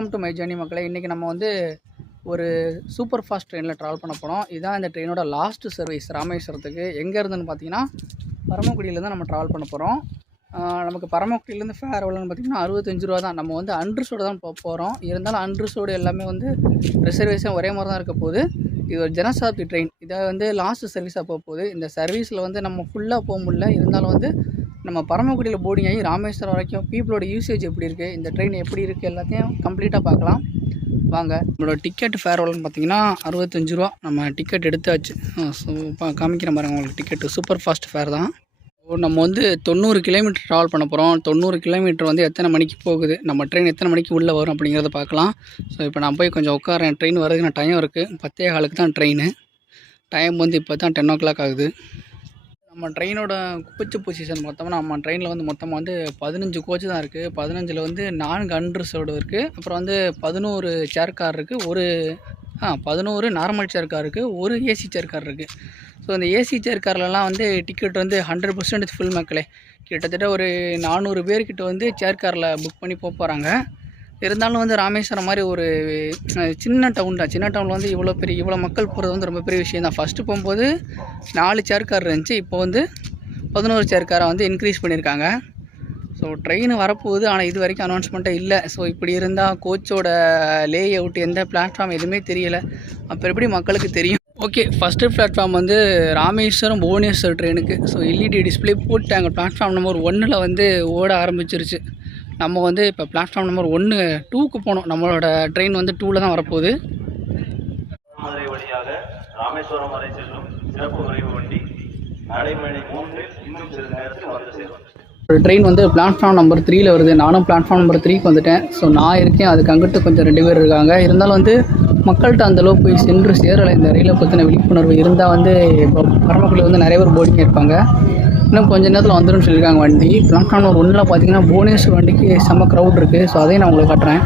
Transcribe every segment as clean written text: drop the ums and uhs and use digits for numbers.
Welcome to my journey மக்களே. இன்றைக்கி நம்ம வந்து ஒரு சூப்பர் ஃபாஸ்ட் ட்ரெயினில் ட்ராவல் பண்ண போகிறோம். இதுதான் இந்த ட்ரெயினோட லாஸ்ட் சர்வீஸ் ராமேஸ்வரத்துக்கு. எங்கே இருந்துன்னு பார்த்தீங்கன்னா பரமக்குடியிலேருந்து நம்ம ட்ராவல் பண்ண போகிறோம். நமக்கு பரமக்குடியிலேருந்து ஃபேர் எவ்வளோன்னு பார்த்தீங்கன்னா 65 ரூபா தான். நம்ம வந்து அன்ரிசோடு தான் போகிறோம். இருந்தாலும் அன்ரிசோடு எல்லாமே வந்து ரிசர்வேஷன் ஒரே மாதிரி தான் இருக்க போகுது. இது ஒரு ஜனசதாப்தி ட்ரெயின். இதை வந்து லாஸ்ட் சர்வீஸாக போக போகுது. இந்த சர்வீஸில் வந்து நம்ம ஃபுல்லாக போக முடியல. இருந்தாலும் வந்து நம்ம பரமக்குடியில் போர்டிங் ஆகி ராமேஸ்வரம் வரைக்கும் பீப்புளோட யூசேஜ் எப்படி இருக்குது, இந்த ட்ரெயின் எப்படி இருக்குது, எல்லாத்தையும் கம்ப்ளீட்டாக பார்க்கலாம் வாங்க. நம்மளோட டிக்கெட் ஃபேர் எவ்வளோன்னு பார்த்தீங்கன்னா 65 ரூபா. நம்ம டிக்கெட் எடுத்தாச்சு. காமிக்கிற மாதிரி உங்களுக்கு டிக்கெட்டு சூப்பர் ஃபாஸ்ட் ஃபேர் தான். நம்ம வந்து 90 கிலோமீட்டர் ட்ராவல் பண்ண போகிறோம். 90 கிலோமீட்டர் வந்து எத்தனை மணிக்கு போகுது, நம்ம ட்ரெயின் எத்தனை மணிக்கு உள்ளே வரும் அப்படிங்கிறத பார்க்கலாம். ஸோ இப்போ நான் போய் கொஞ்சம் உட்காரேன். ட்ரெயின் வரதுக்கு டைம் இருக்குது. 10:15 தான் ட்ரெயின். டைம் வந்து இப்போ தான் 10 o'clock ஆகுது. நம்ம ட்ரெயினோட குப்பச்சு பொசிஷன் மொத்தமாக நம்ம ட்ரெயினில் வந்து மொத்தமாக வந்து 15 கோச்சு தான் இருக்குது. 15ல் வந்து 4 அன்ரிசர்வ்டு இருக்குது. அப்புறம் வந்து 11 சேர் கார் இருக்குது. 11 நார்மல் சேர் கார் இருக்குது. ஒரு ஏசி சேர் கார் இருக்குது. ஸோ இந்த ஏசி சேர் கார்லலாம் வந்து டிக்கெட் வந்து 100% ஃபுல் மக்களே. கிட்டத்தட்ட ஒரு 400 பேர்கிட்ட வந்து சேர் காரில் புக் பண்ணி போகிறாங்க. இருந்தாலும் வந்து ராமேஸ்வரம் மாதிரி ஒரு சின்ன டவுன் தான். சின்ன டவுனில் வந்து இவ்வளோ மக்கள் போகிறது வந்து ரொம்ப பெரிய விஷயம் தான். ஃபஸ்ட்டு போகும்போது 4 சேர் கார் இருந்துச்சு. இப்போ வந்து 11 சேர் காரை வந்து இன்க்ரீஸ் பண்ணியிருக்காங்க. ஸோ ட்ரெயின் வரப்போகுது. ஆனால் இது வரைக்கும் அனௌன்ஸ்மெண்ட்டே இல்லை. ஸோ இப்படி இருந்தால் கோச்சோட லே அவுட் எந்த பிளாட்ஃபார்ம் எதுவுமே தெரியலை. அப்புறம் எப்படி மக்களுக்கு தெரியும்? ஓகே, ஃபஸ்ட்டு பிளாட்ஃபார்ம் வந்து ராமேஸ்வரம் புவனேஸ்வர் ட்ரெயினுக்கு. ஸோ எல்இடி டிஸ்பிளே போட்டாங்க. பிளாட்ஃபார்ம் நம்பர் 1ல் வந்து ஓட ஆரம்பிச்சிருச்சு. நம்ம வந்து இப்போ பிளாட்ஃபார்ம் நம்பர் 2க்கு போனோம். நம்மளோட ட்ரெயின் வந்து 2ல் தான் வரப்போகுது. மதுரை வழியாக ராமேஸ்வரம் வரை செல்லும் சிறப்பு விரைவு வண்டி நடைமணி 3 இன்னும் சிறிது நேரத்தில் வந்து சேரும். ட்ரெயின் வந்து பிளாட்ஃபார்ம் நம்பர் 3ல் வருது. நானும் பிளாட்ஃபார்ம் நம்பர் 3க்கு வந்துட்டேன். ஸோ நான் இருக்கேன், அதுக்கு அங்கிட்டு கொஞ்சம் 2 பேர் இருக்காங்க. இருந்தாலும் வந்து மக்கள்கிட்ட அந்தளவு போய் சென்று சேரலை. இந்த ரயிலை பற்றின விழிப்புணர்வு இருந்தால் வந்து இப்போ பரமக்குடியில் வந்து நிறைய பேர் போர்டிங் இருப்பாங்க. இன்னும் கொஞ்சம் நேரத்தில் வந்துடும் சொல்லியிருக்காங்க வண்டி. பிளாட்ஃபார்ம் நம்பர் 1ல் பார்த்தீங்கன்னா புவனேஸ்வர் வண்டிக்கு செம்ம க்ரௌட் இருக்குது. ஸோ அதையும் நான் உங்களுக்கு காட்டுறேன்.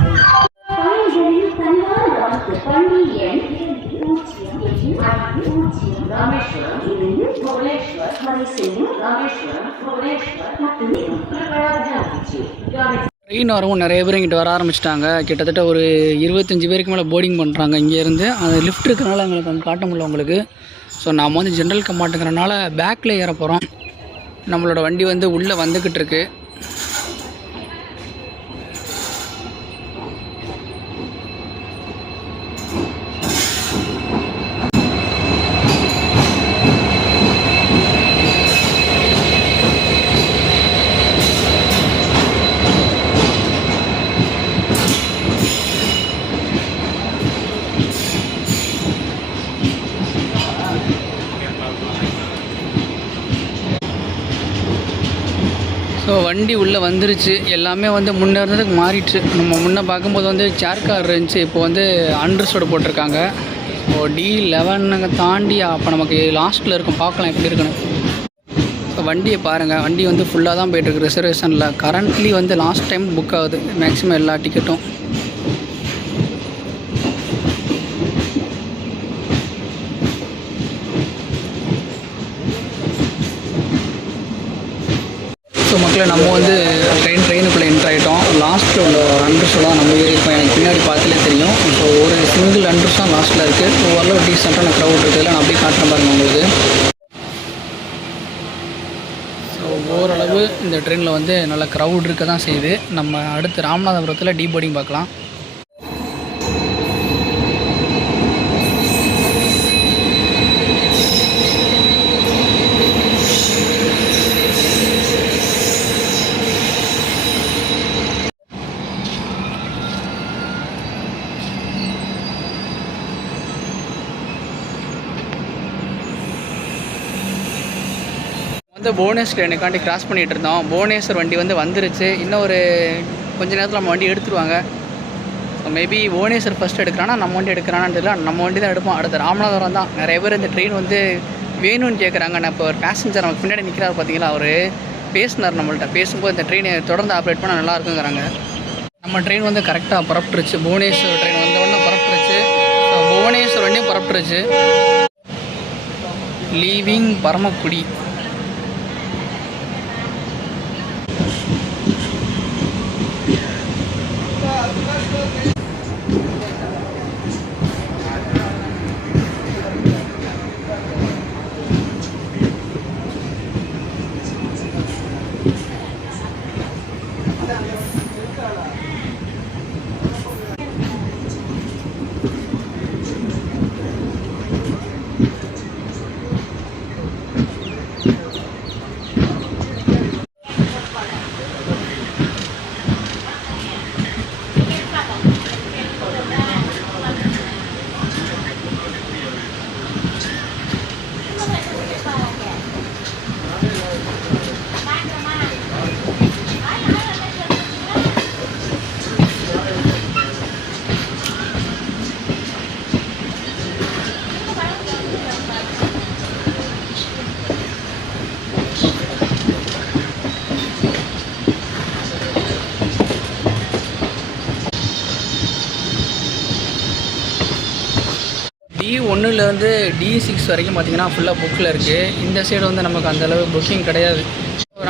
ட்ரெயின் வரவும் நிறைய பேர் இங்கிட்ட வர ஆரம்பிச்சிட்டாங்க. கிட்டத்தட்ட ஒரு 25 பேருக்கு மேலே போர்டிங் பண்ணுறாங்க இங்கேருந்து. அது லிஃப்ட் இருக்கிறனால எங்களுக்கு அங்கே காட்ட முடியல உங்களுக்கு. ஸோ நாம் வந்து ஜென்ரல் கம்பார்ட்டுங்கிறனால பேக்கில் ஏற போகிறோம். நம்மளோட வண்டி வந்து உள்ளே வந்துக்கிட்டு இருக்கு. ஸோ வண்டி உள்ளே வந்துருச்சு. எல்லாமே வந்து முன்னே இருந்ததுக்கு மாறிடுச்சு. நம்ம முன்னே பார்க்கும்போது வந்து சேர் கார் இருந்துச்சு. இப்போ வந்து அன்ரிசர்வ்டு போட்டிருக்காங்க. ஸோ D11 தாண்டி அப்போ நமக்கு லாஸ்ட்டில் இருக்கும். பார்க்கலாம் எப்படி இருக்குன்னு. ஸோ வண்டியை பாருங்கள். வண்டி வந்து ஃபுல்லாக தான் போய்ட்டுருக்கு ரிசர்வேஷனில். கரண்ட்லி வந்து லாஸ்ட் டைம் புக் ஆகுது மேக்ஸிமம் எல்லா டிக்கெட்டும். ஸோ மக்களை நம்ம வந்து ட்ரெயினுக்குள்ளே என்ட்ரு ஆகிட்டோம். லாஸ்ட்டில் உள்ள அன்ரிசோட தான் நம்ம இப்போ எனக்கு பின்னாடி பார்த்தாலே தெரியும். ஸோ ஒரு சிங்கிள் அன்ரிஸ் தான் லாஸ்ட்டில் இருக்குது. ஓரளவு டீசெண்டான க்ரௌட் இருக்குதுல. நான் அப்படியே காட்டுறேன் பாருங்கள் உங்களுக்கு. ஸோ ஓரளவு இந்த ட்ரெயினில் வந்து நல்ல க்ரௌட் இருக்க தான் செய்யுது. நம்ம அடுத்து ராமநாதபுரத்தில் போர்டிங் பார்க்கலாம். வந்து புவனேஸ்வர் ட்ரெயினுக்காண்டி கிராஸ் பண்ணிகிட்டு இருந்தோம். புவனேஸ்வர் வண்டி வந்து வந்துருச்சு. இன்னும் ஒரு கொஞ்சம் நேரத்தில் நம்ம வண்டி எடுத்துருவாங்க. ஸோ மேபி புவனேஸ்வர் ஃபஸ்ட் எடுக்கிறானா நம்ம வண்டி எடுக்கிறானான்னு தெரியல. நம்ம வண்டி தான் எடுப்போம். அடுத்த ராமநாதபுரம் தான். நிறைய பேர் இந்த ட்ரெயின் வந்து வேணும்னு கேட்குறாங்க. நான் இப்போ ஒரு பேசஞ்சர் நமக்கு பின்னாடி நிற்கிறாரு பார்த்தீங்களா, அவர் பேசினார் நம்மள்ட்ட. பேசும்போது இந்த ட்ரெயினை தொடர்ந்து ஆப்ரேட் பண்ணால் நல்லா இருக்குங்கிறாங்க. நம்ம ட்ரெயின் வந்து கரெக்டாக புறப்பட்டுருச்சு. புவனேஸ்வர் ட்ரெயின் வந்த உடனே புறப்பட்டுருச்சு. ஸோ புவனேஸ்வர் வண்டியும் புறப்பட்டுருச்சு. லீவிங் பரமக்குடி. D1லேருந்து D6 வரைக்கும் பார்த்திங்கன்னா ஃபுல்லாக புக்கில் இருக்குது. இந்த சைடு வந்து நமக்கு அந்தளவு புக்கிங் கிடையாது.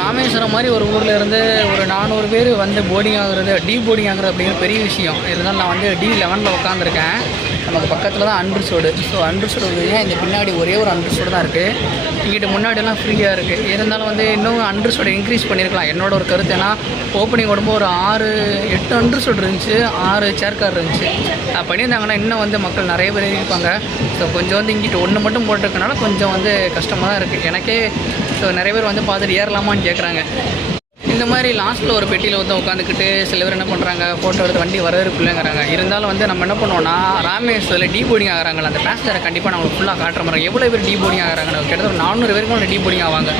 ராமேஸ்வரம் மாதிரி ஒரு ஊரில் இருந்து ஒரு 400 பேர் வந்து போர்டிங் ஆகுறது, போர்டிங் ஆகுறது அப்படிங்கிற பெரிய விஷயம். இருந்தாலும் நான் வந்து D11 உட்காந்துருக்கேன். நமக்கு பக்கத்தில் தான் அண்டர்சோடு. ஸோ அண்டர்சோடு வந்து இந்த பின்னாடி ஒரே ஒரு அண்டர்சோடு தான் இருக்குது. இங்கிட்ட முன்னாடியெல்லாம் ஃப்ரீயாக இருக்குது. இருந்தாலும் வந்து இன்னும் அண்டர்சோடு இன்க்ரீஸ் பண்ணியிருக்கலாம். என்னோட ஒரு கருத்து. ஏன்னா ஓப்பனிங் உடம்பு ஒரு 6-8 அண்டர்சோடு இருந்துச்சு, 6 சேர் கார் இருந்துச்சு. பண்ணியிருந்தாங்கன்னா இன்னும் வந்து மக்கள் நிறைய பேர் இருப்பாங்க. ஸோ கொஞ்சம் வந்து இங்கிட்ட ஒன்று மட்டும் போட்டிருக்கனால கொஞ்சம் வந்து கஷ்டமாக தான் இருக்குது எனக்கே. ஸோ நிறைய பேர் வந்து பார்த்துட்டு ஏறலாமான்னு கேட்குறாங்க. இந்த மாதிரி லாஸ்ட்டில் ஒரு பெட்டியில் வந்து உட்காந்துக்கிட்டு சில பேர் என்ன பண்ணுறாங்க, ஃபோட்டோ எடுத்து வண்டி வரவேற்பில்லைங்கிறாங்க. இருந்தாலும் வந்து நம்ம என்ன பண்ணுவோம்னா, ராமேஸ்வரத்தில் போர்டிங் ஆகிறாங்களா அந்த பேசஞ்சரை கண்டிப்பாக நம்மளுக்கு ஃபுல்லாக காட்டுற மாதிரி. எவ்வளோ பேர் போர்டிங் ஆகிறாங்க, கிட்டத்தட்ட 400 பேருக்கும் போர்டிங் ஆவாங்க.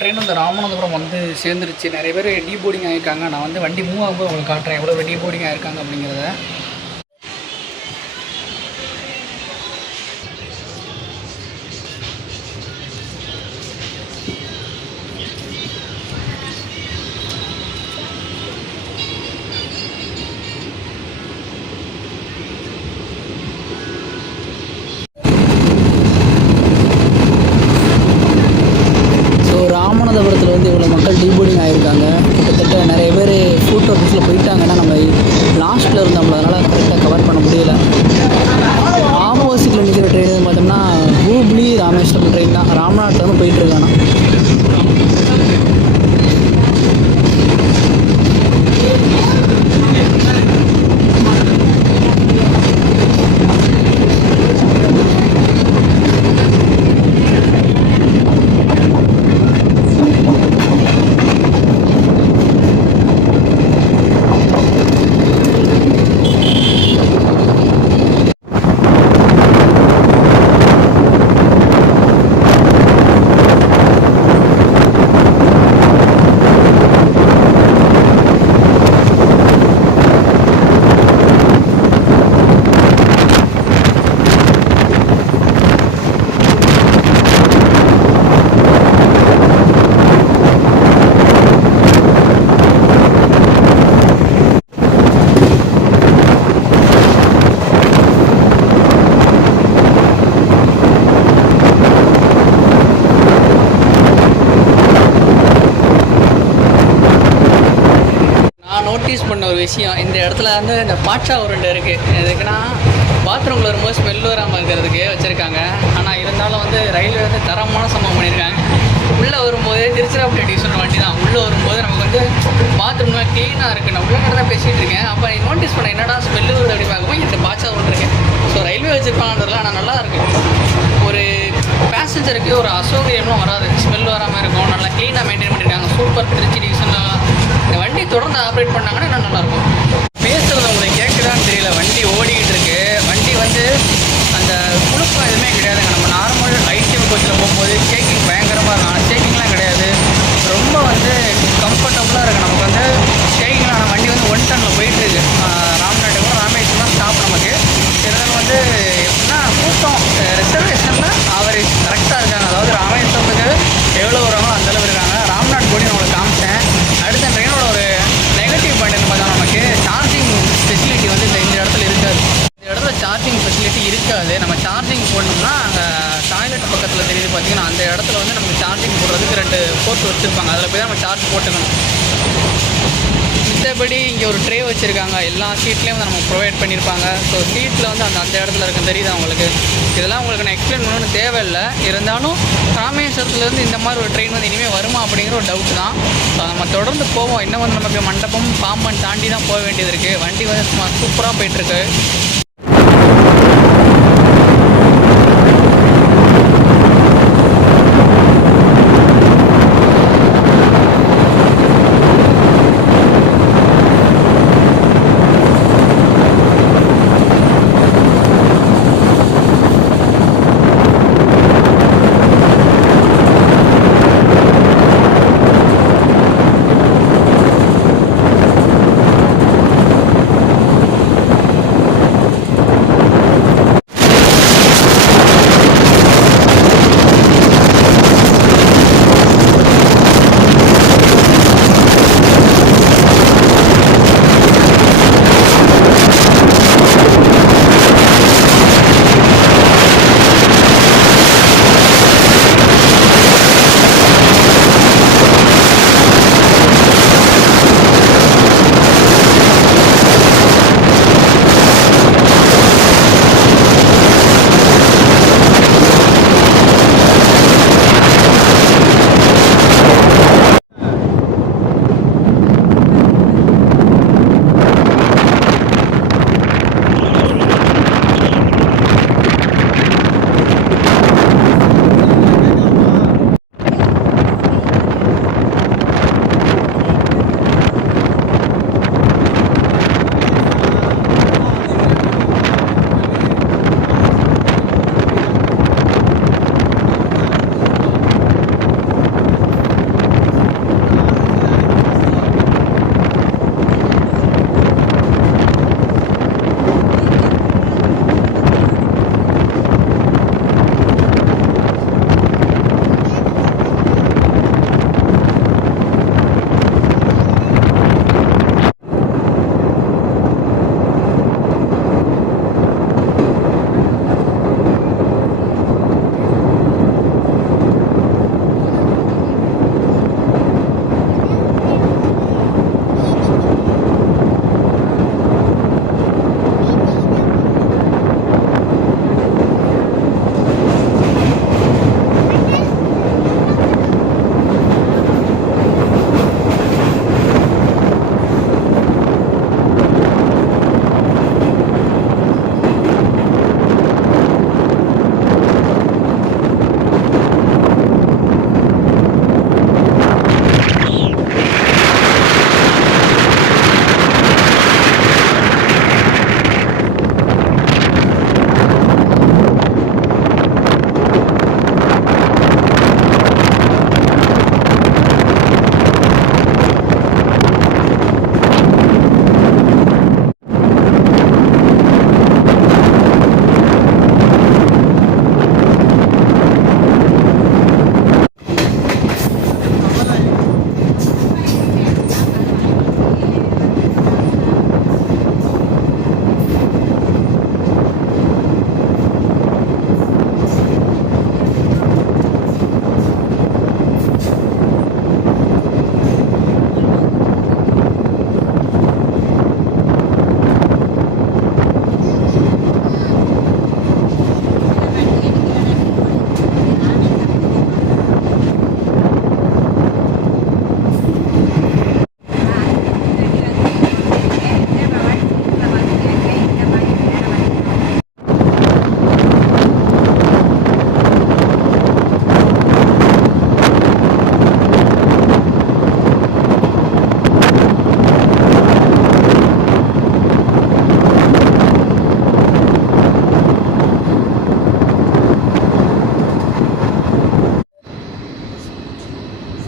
ட்ரெயின் வந்து ராமநாதபுரம் வந்து சேர்ந்துருச்சு. நிறைய பேர் போர்டிங் ஆகிருக்காங்க. நான் வந்து வண்டி மூவ் ஆகும்போது உங்களுக்கு காட்டுறேன் எவ்வளோ பேர் போர்டிங் ஆகிருக்காங்க அப்படிங்கிறத. ராமநாதபுரத்தில் வந்து இவ்வளோ மக்கள் போர்டிங் ஆகிருக்காங்க. கிட்டத்தட்ட நிறைய பேர் ஃபோட்டோ பஸ்ஸில் போயிட்டாங்கன்னா நம்ம லாஸ்ட்டில் இருந்தோம்ல, அதனால் கரெக்டாக கவர் பண்ண முடியல. ஆப்போசிட்டில் நிற்கிற ட்ரெயின் பார்த்தோம்னா ஹூப்ளி ராமேஸ்வரம் ட்ரெயின் தான். ராமநாட்டில் வந்து போயிட்டுருக்கானா. நோட்டீஸ் பண்ண ஒரு விஷயம், இந்த இடத்துல வந்து இந்த பாட்சா உருண்டை இருக்குது. எதுக்குன்னா பாத்ரூமில் வரும்போது ஸ்மெல் வராமல் இருக்கிறதுக்கு வச்சுருக்காங்க. ஆனால் இருந்தாலும் வந்து ரயில்வே வந்து தரமான சம்பவம் பண்ணியிருக்காங்க. உள்ளே வரும்போது திருச்சிராப்பள்ளி டிவிஷன் வண்டி தான். உள்ளே வரும்போது நமக்கு வந்து பாத்ரூம்லாம் க்ளீனாக இருக்குது. நான் உள்ள தான் பேசிகிட்டு இருக்கேன். அப்போ நீ நோட்டீஸ் பண்ண என்னடா ஸ்மெல்லு வருது அப்படி பார்க்கும்போது இந்த பாட்சா இருக்கேன். ஸோ ரயில்வே வச்சுருப்பாங்கன்றதுலாம் ஆனால் நல்லா இருக்குது. ஒரு பேசஞ்சருக்கு ஒரு அசௌகரியமும் வராது, ஸ்மெல் வராமல் இருக்கும். நல்லா க்ளீனாக மெயின்டைன் பண்ணியிருக்காங்க. சூப்பர் திருச்சி டிவிஷன்லாம் இந்த வண்டி தொடர்ந்து ஆப்ரேட் பண்ணாங்கன்னா இன்னும் நல்லாயிருக்கும். பேசுகிறது உங்களுக்கு கேட்குதான்னு தெரியல. வண்டி ஓடிக்கிட்டு இருக்கு. வண்டி வந்து அந்த குழுப்பம் எதுவுமே கிடையாதுங்க. நம்ம நார்மல் ஐடிஎம் கோச்சில் போகும்போது ஷேக்கிங் பயங்கரமாக இருக்கும். ஆனால் ஷேக்கிங்லாம் கிடையாது. ரொம்ப வந்து கம்ஃபர்டபுளாக இருக்குது. நமக்கு வந்து ஷேக்கிங்லாம் ஆனால் வண்டி வந்து 1 டன்னில் போயிட்டுருக்கு. ராம்நாட்டுக்கும் ராமேஸ்வரம் ஸ்டாப் நமக்கு. இதனால் வந்து எப்படின்னா கூட்டம் ரிசர்வேஷனில் ஆவரேஜ் கரெக்டாக இருக்காங்க. அதாவது ராமேஸ்வரத்துக்கு எவ்வளோ வருவாங்களோ அந்தளவு இருக்காங்க. ராம்நாட் கூட உங்களுக்கு காமிச்சேன். அடுத்த ட்ரெயினோட ஒரு நெகட்டிவ் பாயிண்ட் பார்த்தா நமக்கு சார்ஜிங் ஃபெசிலிட்டி வந்து இந்த இடத்துல இருக்காது. இந்த இடத்துல சார்ஜிங் ஃபெசிலிட்டி இருக்காது. நம்ம சார்ஜிங் போடணும்னா அங்கே டாய்லெட் பக்கத்தில் தெரியுது பார்த்தீங்கன்னா, அந்த இடத்துல வந்து நமக்கு சார்ஜிங் போடுறதுக்கு 2 போர்ட் வச்சுருப்பாங்க. அதில் போய் தான் நம்ம சார்ஜ் போட்டுக்கணும். மித்தபடி இங்கே ஒரு ட்ரே வச்சுருக்காங்க. எல்லா சீட்லேயும் வந்து நமக்கு ப்ரொவைட் பண்ணியிருப்பாங்க. ஸோ சீட்டில் வந்து அந்த இடத்துல இருக்கும் தெரியுது உங்களுக்கு. இதெல்லாம் உங்களுக்கு நான் எக்ஸ்பிளைன் பண்ணணும்னு தேவையில்லை. இருந்தாலும் ராமேஸ்வரத்துலேருந்து இந்த மாதிரி ஒரு ட்ரெயின் வந்து இனிமேல் வருமா அப்படிங்கிற ஒரு டவுட் தான். ஸோ நம்ம தொடர்ந்து போவோம். இன்னும் வந்து நமக்கு மண்டபம் பாம்பன் தாண்டி தான் போக வேண்டியது இருக்குது. வண்டி வந்து சூப்பராக போயிட்டுருக்கு.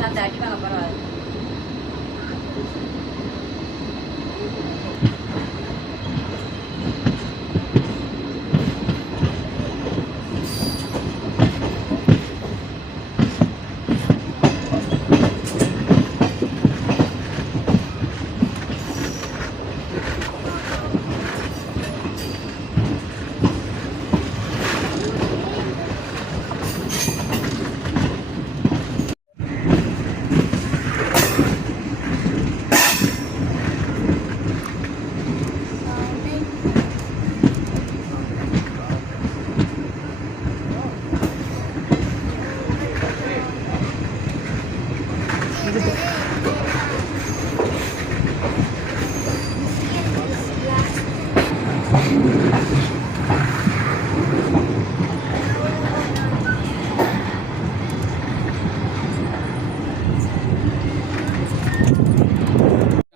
சாப்பிட்டு அடிப்பாங்க பரவாயில்ல.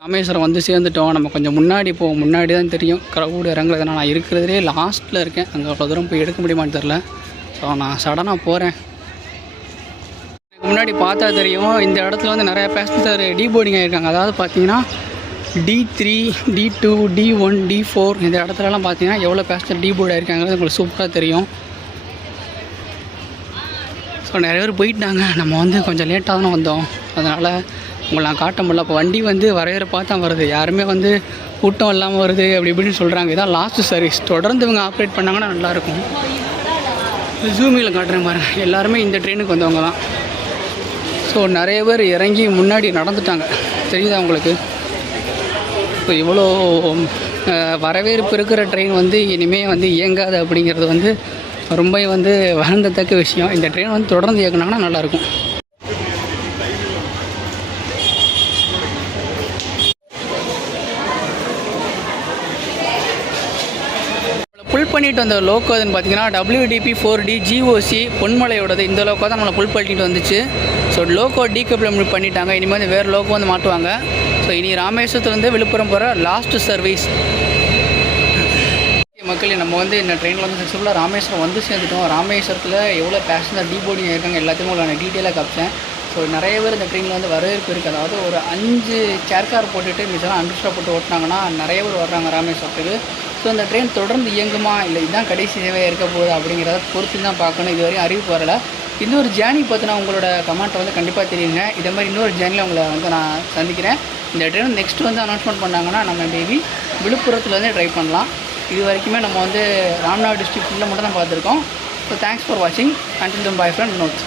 ராமேஸ்வரம் வந்து சேர்ந்துட்டோம். நம்ம கொஞ்சம் முன்னாடி போவோம். முன்னாடி தான் தெரியும் க்ரௌடு இறங்குறதுனா நான் இருக்கிறதுலே லாஸ்ட்டில் இருக்கேன். அங்கே அவ்வளோ தூரம் போய் எடுக்க முடியுமான்னு தெரில. ஸோ நான் சடனாக போகிறேன். முன்னாடி பார்த்தா தெரியும் இந்த இடத்துல வந்து நிறையா பேசஞ்சர் டீபோர்டிங் ஆகிருக்காங்க. அதாவது பார்த்தீங்கன்னா D3, D2, D1, D4 இந்த இடத்துலலாம் பார்த்தீங்கன்னா எவ்வளோ பேசஞ்சர் டீபோர்ட் ஆகிருக்காங்கிறது உங்களுக்கு சூப்பராக தெரியும். ஸோ நிறைய பேர் போயிட்டாங்க. நம்ம வந்து கொஞ்சம் லேட்டாக தானே வந்தோம். அதனால் உங்களை நான் காட்ட முடியல. இப்போ வண்டி வந்து வரைகிற பார்த்தா வருது. யாருமே வந்து கூட்டம் இல்லாமல் வருது அப்படி இப்படின்னு சொல்கிறாங்க. இதான் லாஸ்ட்டு சர்வீஸ். தொடர்ந்து இவங்க ஆப்ரேட் பண்ணாங்கன்னா நல்லாயிருக்கும். ஜூமியில் காட்டுறேன் பாருங்கள். எல்லாருமே இந்த ட்ரெயினுக்கு வந்தவங்க தான். ஸோ நிறைய பேர் இறங்கி முன்னாடி நடந்துட்டாங்க. தெரியுதா உங்களுக்கு? இப்போ இவ்வளோ வரவேற்பு இருக்கிற ட்ரெயின் வந்து இனிமேல் வந்து இயங்காது அப்படிங்கிறது வந்து ரொம்ப வந்து வருந்தத்தக்க விஷயம். இந்த ட்ரெயின் வந்து தொடர்ந்து இயக்குனாங்கன்னா நல்லாயிருக்கும். புல் பண்ணிட்டு வந்த லோக்கோ அதுன்னு பார்த்தீங்கன்னா WDP4D GOC பொன்மலையோடது. இந்த லோக்கோ தான் நம்மளை புல் பண்ணிட்டு வந்துச்சு. ஸோ லோக்கோ டீகப்ளிமெண்ட் பண்ணிட்டாங்க. இனிமேல் வந்து வேறு லோக்கோ வந்து மாட்டுவாங்க. ஸோ இனி ராமேஸ்வரத்துலேருந்து விழுப்புரம் போகிற லாஸ்ட்டு சர்வீஸ். மக்களே, நம்ம வந்து இந்த ட்ரெயினில் வந்து சக்ஸஸ்ஃபுல்லாக ராமேஸ்வரம் வந்து சேர்ந்துட்டோம். ராமேஸ்வரத்தில் எவ்வளோ பேசஞ்சர் டீபோர்டிங் இருக்காங்க எல்லாத்தையும் உங்களுக்கு டீட்டெயிலாக காமிச்சேன். ஸோ நிறைய பேர் இந்த ட்ரெயினில் வந்து வரவேற்பு இருக்குது. அதாவது ஒரு 5 சேர் கார் போட்டுட்டு மிச்சம் அண்டர்ஸ்டாக போட்டு ஓட்டினாங்கன்னா நிறைய பேர் வர்றாங்க ராமேஸ்வரத்துக்கு. ஸோ இந்த ட்ரெயின் தொடர்ந்து இயங்குமா இல்லை இதுதான் கடைசி சேவையாக இருக்க போகுது அப்படிங்கிறத பொறுத்து தான் பார்க்கணும். இது வரையும் அறிவிப்பு வரலை. இன்னொரு ஜேர்னி பார்த்தினா உங்களோட கமெண்ட்டை வந்து கண்டிப்பாக தெரியுங்க. இதே மாதிரி இன்னொரு ஜேர்னியில் உங்களை வந்து நான் சந்திக்கிறேன். இந்த ட்ரெயின் நெக்ஸ்ட் வந்து அனௌன்ஸ்மெண்ட் பண்ணாங்கன்னா நம்ம மேபி விழுப்புரத்தில் வந்து ட்ரை பண்ணலாம். இது வரைக்குமே நம்ம வந்து ராம்நாத் டிஸ்ட்ரிக்ட் ஃபுல்லாக மட்டும் தான் பார்த்துருக்கோம். ஸோ தேங்க்ஸ் ஃபார் வாட்சிங். Until then bye friend Vinod.